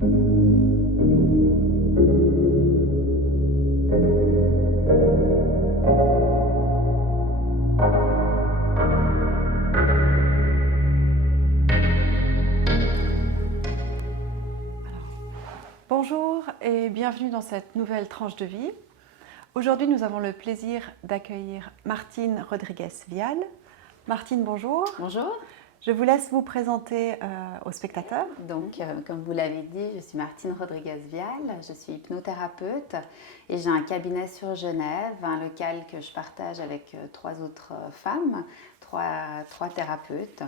Bonjour et bienvenue dans cette nouvelle tranche de vie. Aujourd'hui, nous avons le plaisir d'accueillir Martine Rodriguez-Vial. Martine, bonjour. Bonjour. Je vous laisse vous présenter aux spectateurs. Donc, comme vous l'avez dit, je suis Martine Rodriguez-Vial, je suis hypnothérapeute et j'ai un cabinet sur Genève, un local que je partage avec trois autres femmes, trois thérapeutes.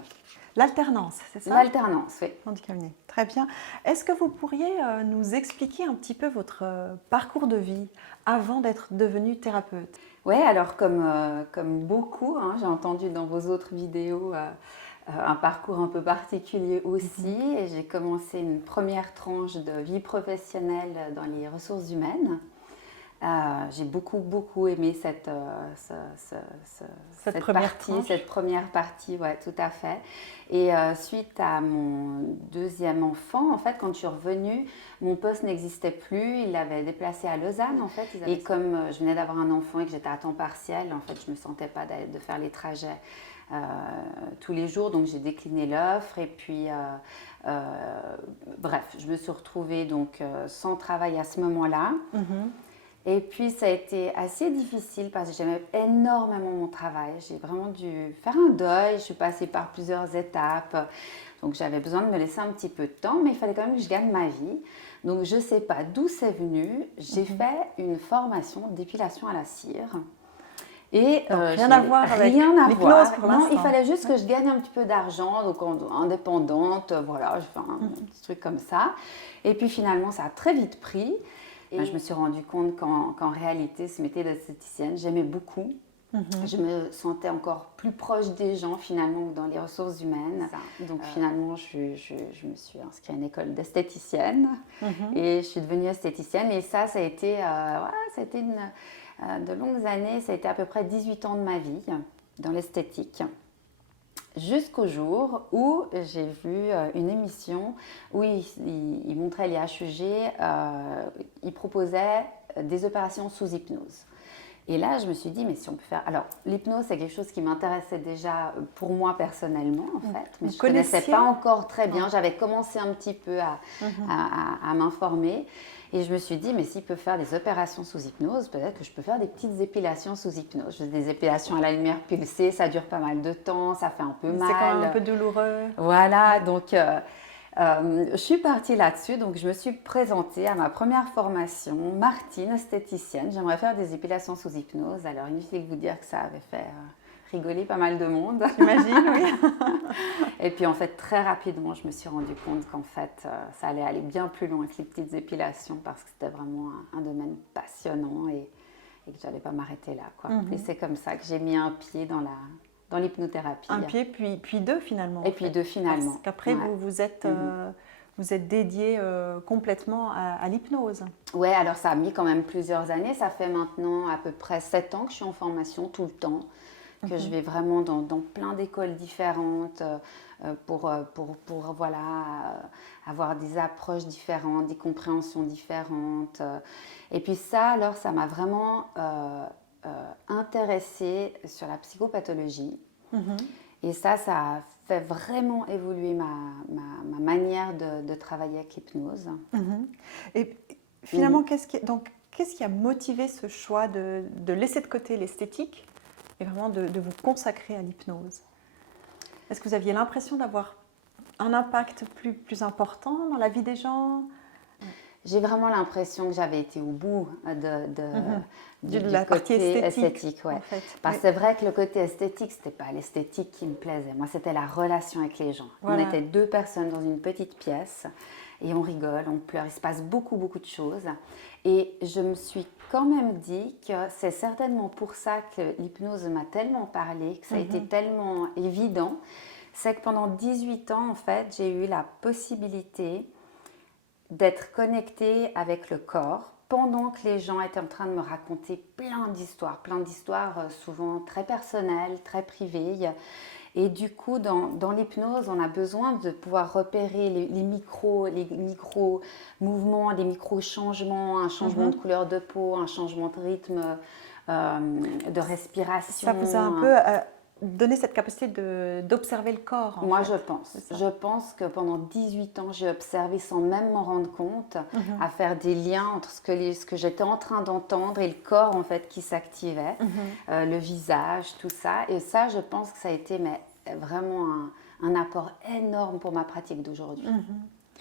L'alternance, c'est ça? L'alternance, oui. Dans du cabinet. Très bien. Est-ce que vous pourriez nous expliquer un petit peu votre parcours de vie avant d'être devenue thérapeute? Oui, alors comme beaucoup, j'ai entendu dans vos autres vidéos un parcours un peu particulier aussi. Et j'ai commencé une première tranche de vie professionnelle dans les ressources humaines. J'ai beaucoup aimé cette première partie, ouais, tout à fait. Et suite à mon deuxième enfant, en fait, quand je suis revenue, mon poste n'existait plus. Il l'avait déplacé à Lausanne, en fait. Et comme je venais d'avoir un enfant et que j'étais à temps partiel, en fait, je ne me sentais pas de faire les trajets tous les jours. Donc, j'ai décliné l'offre. Et puis, bref, je me suis retrouvée donc, sans travail à ce moment-là. Et puis, ça a été assez difficile parce que j'aimais énormément mon travail. J'ai vraiment dû faire un deuil. Je suis passée par plusieurs étapes. Donc, j'avais besoin de me laisser un petit peu de temps, mais il fallait quand même que je gagne ma vie. Donc, je ne sais pas d'où c'est venu. J'ai fait une formation d'épilation à la cire. Et rien à voir avec l'hypnose pour l'instant. Non, il fallait juste que je gagne un petit peu d'argent, donc indépendante, voilà, je fais un petit truc comme ça. Et puis, finalement, ça a très vite pris. Et je me suis rendu compte qu'en réalité, ce métier d'esthéticienne, j'aimais beaucoup. Je me sentais encore plus proche des gens finalement dans les ressources humaines. Donc finalement, je me suis inscrite à une école d'esthéticienne et je suis devenue esthéticienne. Et ça a été, de longues années, ça a été à peu près 18 ans de ma vie dans l'esthétique. Jusqu'au jour où j'ai vu une émission où il montrait les HUG, il proposait des opérations sous hypnose. Et là, je me suis dit, mais si on peut faire... Alors, l'hypnose, c'est quelque chose qui m'intéressait déjà pour moi personnellement, en fait. Mais je ne connaissais pas encore très bien. J'avais commencé un petit peu à m'informer. Et je me suis dit, mais s'il peut faire des opérations sous hypnose, peut-être que je peux faire des petites épilations sous hypnose. Je fais des épilations à la lumière pulsée, ça dure pas mal de temps, ça fait un peu mal. C'est quand même un peu douloureux. Voilà, donc je suis partie là-dessus. Donc je me suis présentée à ma première formation, Martine, esthéticienne. J'aimerais faire des épilations sous hypnose. Alors inutile de vous dire que ça avait fait... rigoler pas mal de monde. J'imagine, oui. Et puis en fait, très rapidement, je me suis rendu compte qu'en fait, ça allait aller bien plus loin que les petites épilations parce que c'était vraiment un domaine passionnant et que je n'allais pas m'arrêter là, quoi. Et c'est comme ça que j'ai mis un pied dans l'hypnothérapie. Un pied, puis deux finalement. Et puis deux finalement. Parce qu'après, ouais. vous êtes dédié complètement à l'hypnose. Oui, alors ça a mis quand même plusieurs années. Ça fait maintenant à peu près 7 ans que je suis en formation tout le temps. Que je vais vraiment dans plein d'écoles différentes pour voilà, avoir des approches différentes, des compréhensions différentes. Et puis ça, alors, ça m'a vraiment intéressée sur la psychopathologie. Et ça a fait vraiment évoluer ma manière de travailler avec l'hypnose. Et finalement, qu'est-ce qui a motivé ce choix de laisser de côté l'esthétique et vraiment de vous consacrer à l'hypnose? Est-ce que vous aviez l'impression d'avoir un impact plus important dans la vie des gens? J'ai vraiment l'impression que j'avais été au bout de la partie esthétique. Ouais. En fait. Parce que c'est vrai que le côté esthétique, ce n'était pas l'esthétique qui me plaisait. Moi, c'était la relation avec les gens. Voilà. On était 2 personnes dans une petite pièce et on rigole, on pleure. Il se passe beaucoup de choses. Et je me suis quand même dit que c'est certainement pour ça que l'hypnose m'a tellement parlé, que ça a été tellement évident. C'est que pendant 18 ans, en fait, j'ai eu la possibilité d'être connectée avec le corps pendant que les gens étaient en train de me raconter plein d'histoires souvent très personnelles, très privées. Et du coup, dans l'hypnose, on a besoin de pouvoir repérer les micro-mouvements, les micro-changements, un changement de couleur de peau, un changement de rythme, de respiration. Ça vous a un peu donné cette capacité d'observer le corps, en Moi, fait. je pense que pendant 18 ans, j'ai observé sans même m'en rendre compte, à faire des liens entre ce que j'étais en train d'entendre et le corps, en fait, qui s'activait, le visage, tout ça. Et ça, je pense que ça a été vraiment un apport énorme pour ma pratique d'aujourd'hui,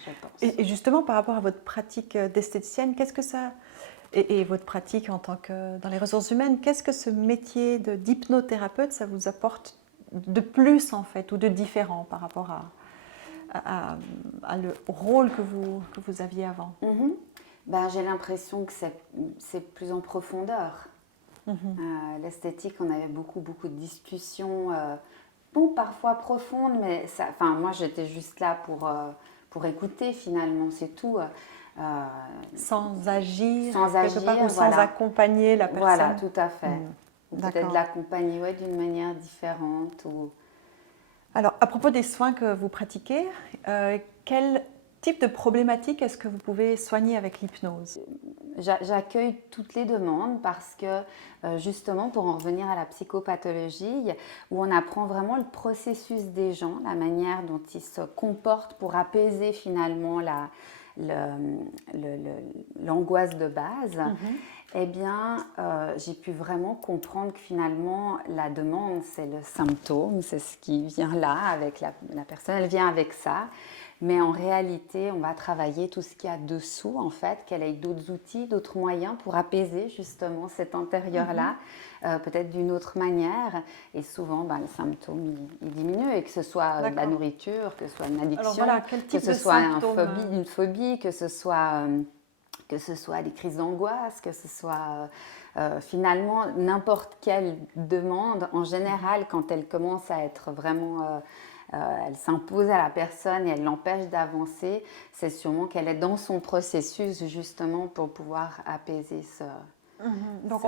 je pense. Et justement, par rapport à votre pratique d'esthéticienne, qu'est-ce que ça... Et votre pratique en tant que dans les ressources humaines, qu'est-ce que ce métier d'hypnothérapeute, ça vous apporte de plus en fait, ou de différent par rapport à le rôle que vous aviez avant? Ben, j'ai l'impression que c'est plus en profondeur. L'esthétique, on avait beaucoup de discussions, bon, parfois profondes, mais ça, enfin, moi j'étais juste là pour écouter finalement, c'est tout. Sans agir, Sans quelque part, agir, ou sans accompagner la personne. Voilà, tout à fait. Ou peut-être D'accord. l'accompagner d'une manière différente. Alors, à propos des soins que vous pratiquez, quel type de problématique est-ce que vous pouvez soigner avec l'hypnose? J'accueille toutes les demandes parce que justement, pour en revenir à la psychopathologie, où on apprend vraiment le processus des gens, la manière dont ils se comportent pour apaiser finalement l'angoisse de base, eh bien, j'ai pu vraiment comprendre que finalement, la demande, c'est le symptôme, c'est ce qui vient là avec la personne, elle vient avec ça. Mais en réalité, on va travailler tout ce qu'il y a dessous, en fait, qu'elle ait d'autres outils, d'autres moyens pour apaiser justement cet intérieur-là, peut-être d'une autre manière. Et souvent, le symptôme, il diminue, et que ce soit de la nourriture, que ce soit une addiction, alors voilà, quel type que ce de soit symptômes? une phobie, que ce soit des crises d'angoisse, que ce soit finalement n'importe quelle demande, en général, quand elle commence à être vraiment... elle s'impose à la personne et elle l'empêche d'avancer, c'est sûrement qu'elle est dans son processus justement pour pouvoir apaiser Donc,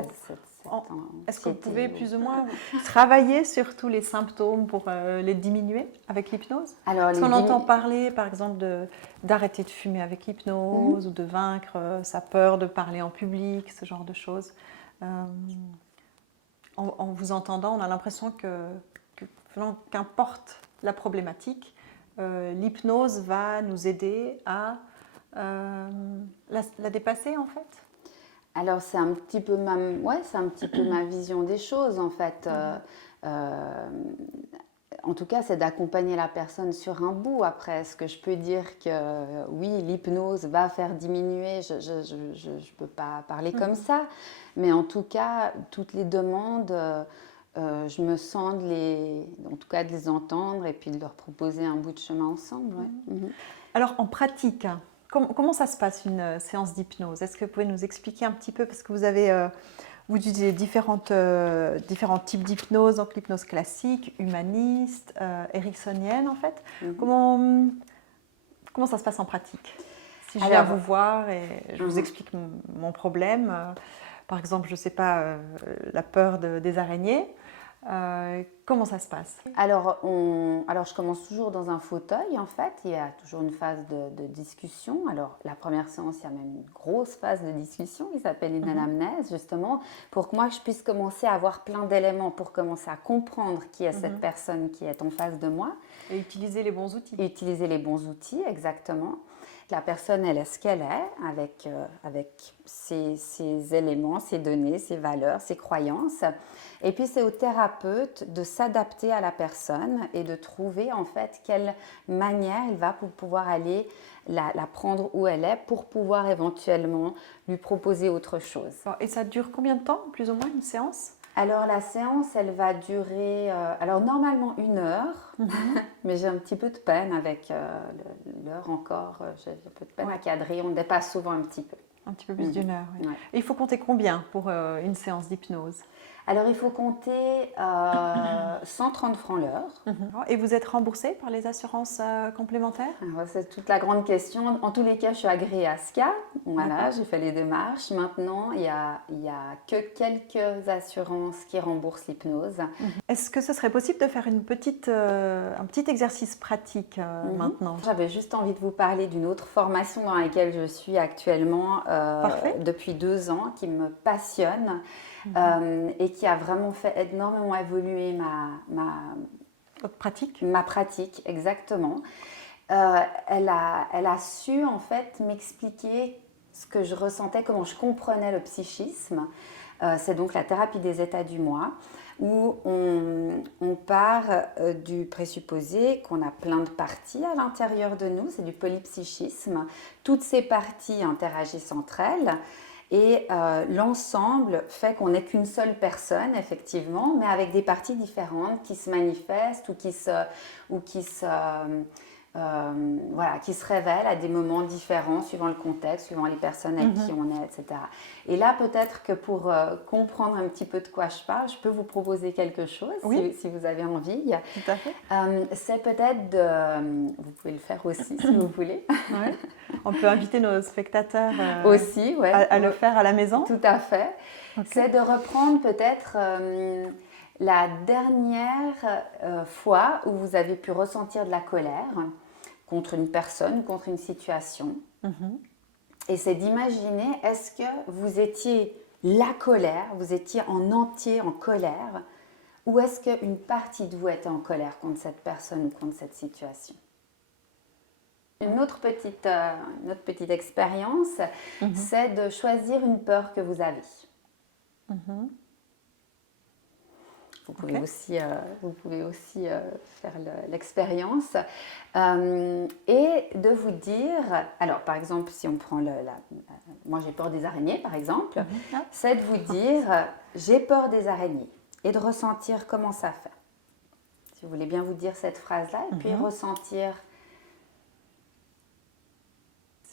est-ce que vous pouvez anxiété plus ou moins travailler sur tous les symptômes pour les diminuer avec l'hypnose? Parce qu'on entend parler, par exemple, d'arrêter de fumer avec l'hypnose ou de vaincre sa peur de parler en public, ce genre de choses. En vous entendant, on a l'impression qu'importe la problématique, l'hypnose va nous aider à la dépasser, en fait. Alors c'est un petit peu ma vision des choses, en fait. En tout cas, c'est d'accompagner la personne sur un bout. Après, est-ce que je peux dire que oui, l'hypnose va faire diminuer? Je ne peux pas parler comme ça. Mais en tout cas, toutes les demandes, je me sens en tout cas de les entendre et puis de leur proposer un bout de chemin ensemble. Ouais. Alors, en pratique, comment ça se passe une séance d'hypnose? Est-ce que vous pouvez nous expliquer un petit peu? Parce que vous utilisez différents types d'hypnose, donc l'hypnose classique, humaniste, ericksonienne en fait. Comment ça se passe en pratique? Si je viens vous voir et je vous explique mon problème, par exemple, je ne sais pas, la peur des araignées, comment ça se passe? Alors, je commence toujours dans un fauteuil, en fait. Il y a toujours une phase de discussion. Alors, la première séance, il y a même une grosse phase de discussion qui s'appelle une anamnèse, justement, pour que moi, je puisse commencer à avoir plein d'éléments, pour commencer à comprendre qui est cette personne qui est en face de moi. Et utiliser les bons outils. Utiliser les bons outils, exactement. La personne, elle est ce qu'elle est, avec ses éléments, ses données, ses valeurs, ses croyances. Et puis, c'est au thérapeute de s'adapter à la personne et de trouver, en fait, quelle manière il va pour pouvoir aller la prendre où elle est pour pouvoir éventuellement lui proposer autre chose. Et ça dure combien de temps, plus ou moins, une séance? Alors, la séance, elle va durer, normalement 1 heure, mais j'ai un petit peu de peine avec l'heure encore. J'ai un peu de peine à cadrer, on dépasse souvent un petit peu. Un petit peu plus d'1 heure, oui. Ouais. Et il faut compter combien pour une séance d'hypnose? Alors, il faut compter 130 francs l'heure. Et vous êtes remboursé par les assurances complémentaires? Alors, c'est toute la grande question. En tous les cas, je suis agréée à SCA. Voilà, D'accord. j'ai fait les démarches. Maintenant, il y a que quelques assurances qui remboursent l'hypnose. Est-ce que ce serait possible de faire un petit exercice pratique maintenant? J'avais juste envie de vous parler d'une autre formation dans laquelle je suis actuellement Parfait. depuis 2 ans, qui me passionne et qui a vraiment fait énormément évoluer Votre pratique? ma pratique, exactement. Elle a su en fait m'expliquer ce que je ressentais, comment je comprenais le psychisme. C'est donc la thérapie des états du moi, où on part du présupposé qu'on a plein de parties à l'intérieur de nous, c'est du polypsychisme. Toutes ces parties interagissent entre elles et l'ensemble fait qu'on n'est qu'une seule personne, effectivement, mais avec des parties différentes qui se manifestent ou qui se révèlent à des moments différents, suivant le contexte, suivant les personnes avec qui on est, etc. Et là, peut-être que pour comprendre un petit peu de quoi je parle, je peux vous proposer quelque chose, si vous avez envie. Tout à fait. C'est peut-être de... Vous pouvez le faire aussi, si vous voulez. Ouais. On peut inviter nos spectateurs Aussi, ouais. à le faire à la maison. Tout à fait. Okay. C'est de reprendre peut-être la dernière fois où vous avez pu ressentir de la colère contre une personne, contre une situation. Et c'est d'imaginer, est-ce que vous étiez la colère, vous étiez en entier en colère, ou est-ce qu'une partie de vous était en colère contre cette personne ou contre cette situation? Une autre petite expérience, c'est de choisir une peur que vous avez. Vous pouvez aussi faire l'expérience et de vous dire, alors par exemple, si on prend moi j'ai peur des araignées par exemple, c'est de vous dire j'ai peur des araignées et de ressentir comment ça fait. Si vous voulez bien vous dire cette phrase-là et puis ressentir.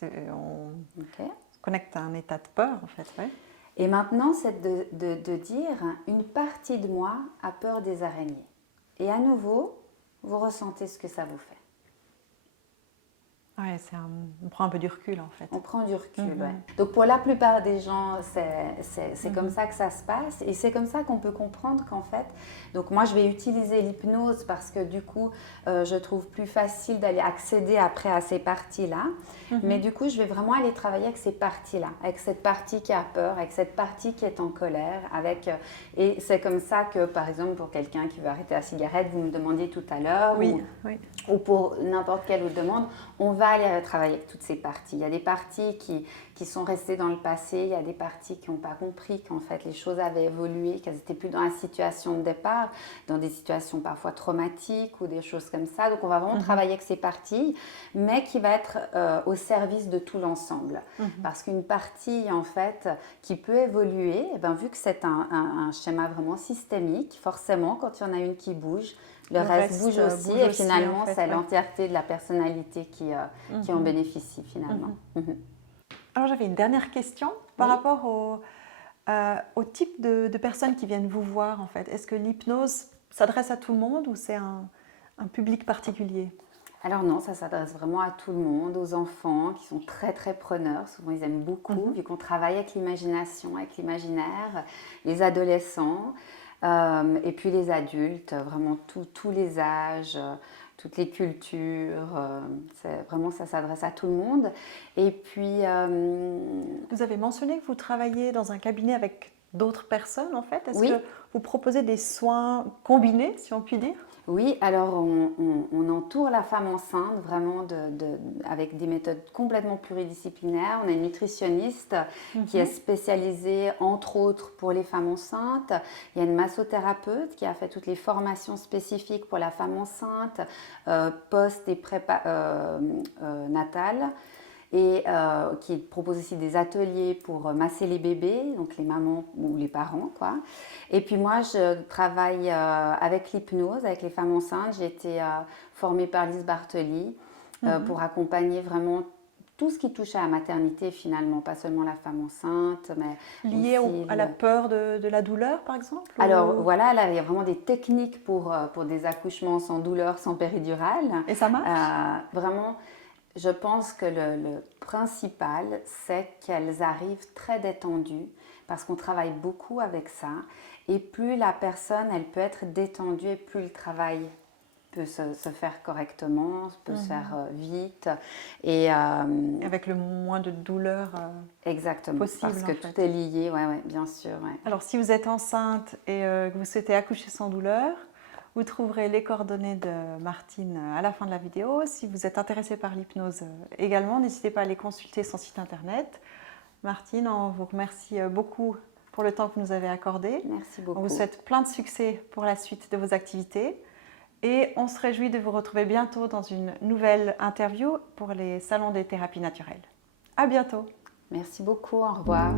On se connecte à un état de peur en fait, ouais. Et maintenant, c'est de dire une partie de moi a peur des araignées. Et à nouveau, vous ressentez ce que ça vous fait. Ouais, on prend un peu du recul en fait. On prend du recul, ouais. Donc pour la plupart des gens, c'est comme ça que ça se passe et c'est comme ça qu'on peut comprendre qu'en fait, donc moi je vais utiliser l'hypnose parce que du coup, je trouve plus facile d'aller accéder après à ces parties-là. Mais du coup, je vais vraiment aller travailler avec ces parties-là, avec cette partie qui a peur, avec cette partie qui est en colère, et c'est comme ça que, par exemple, pour quelqu'un qui veut arrêter la cigarette, vous me demandiez tout à l'heure, ou pour n'importe quelle autre demande, on va aller travailler avec toutes ces parties. Il y a des parties qui sont restées dans le passé, il y a des parties qui n'ont pas compris qu'en fait les choses avaient évolué, qu'elles n'étaient plus dans la situation de départ, dans des situations parfois traumatiques ou des choses comme ça. Donc on va vraiment travailler avec ces parties, mais qui va être au service de tout l'ensemble. Parce qu'une partie en fait qui peut évoluer, vu que c'est un schéma vraiment systémique, forcément quand il y en a une qui bouge, le reste bouge aussi et finalement en fait, c'est l'entièreté de la personnalité qui en bénéficie finalement. Alors j'avais une dernière question par rapport au type de personnes qui viennent vous voir en fait. Est-ce que l'hypnose s'adresse à tout le monde ou c'est un public particulier? Alors non, ça s'adresse vraiment à tout le monde, aux enfants qui sont très très preneurs, souvent ils aiment beaucoup vu qu'on travaille avec l'imagination, avec l'imaginaire, les adolescents. Et puis les adultes, vraiment tous les âges, toutes les cultures, vraiment ça s'adresse à tout le monde. Et puis... Vous avez mentionné que vous travaillez dans un cabinet avec d'autres personnes en fait. Est-ce que vous proposez des soins combinés, si on peut dire? Oui, alors on entoure la femme enceinte vraiment avec des méthodes complètement pluridisciplinaires. On a une nutritionniste qui est spécialisée entre autres pour les femmes enceintes. Il y a une massothérapeute qui a fait toutes les formations spécifiques pour la femme enceinte, post et natale. Et qui propose aussi des ateliers pour masser les bébés, donc les mamans ou les parents, quoi. Et puis moi, je travaille avec l'hypnose, avec les femmes enceintes. J'ai été formée par Lise Bartoli pour accompagner vraiment tout ce qui touche à la maternité finalement, pas seulement la femme enceinte, mais Lié aussi à la peur de la douleur, par exemple? Alors voilà, là il y a vraiment des techniques pour des accouchements sans douleur, sans péridurale. Et ça marche? Vraiment, je pense que le principal, c'est qu'elles arrivent très détendues parce qu'on travaille beaucoup avec ça. Et plus la personne, elle peut être détendue et plus le travail peut se faire correctement, peut se faire vite. Et, Avec le moins de douleur exactement, possible, parce que en fait. tout est lié, ouais, bien sûr. Ouais. Alors, si vous êtes enceinte et que vous souhaitez accoucher sans douleur, vous trouverez les coordonnées de Martine à la fin de la vidéo. Si vous êtes intéressé par l'hypnose également, n'hésitez pas à aller consulter son site internet. Martine, on vous remercie beaucoup pour le temps que vous nous avez accordé. Merci beaucoup. On vous souhaite plein de succès pour la suite de vos activités. Et on se réjouit de vous retrouver bientôt dans une nouvelle interview pour les salons des thérapies naturelles. À bientôt. Merci beaucoup, au revoir.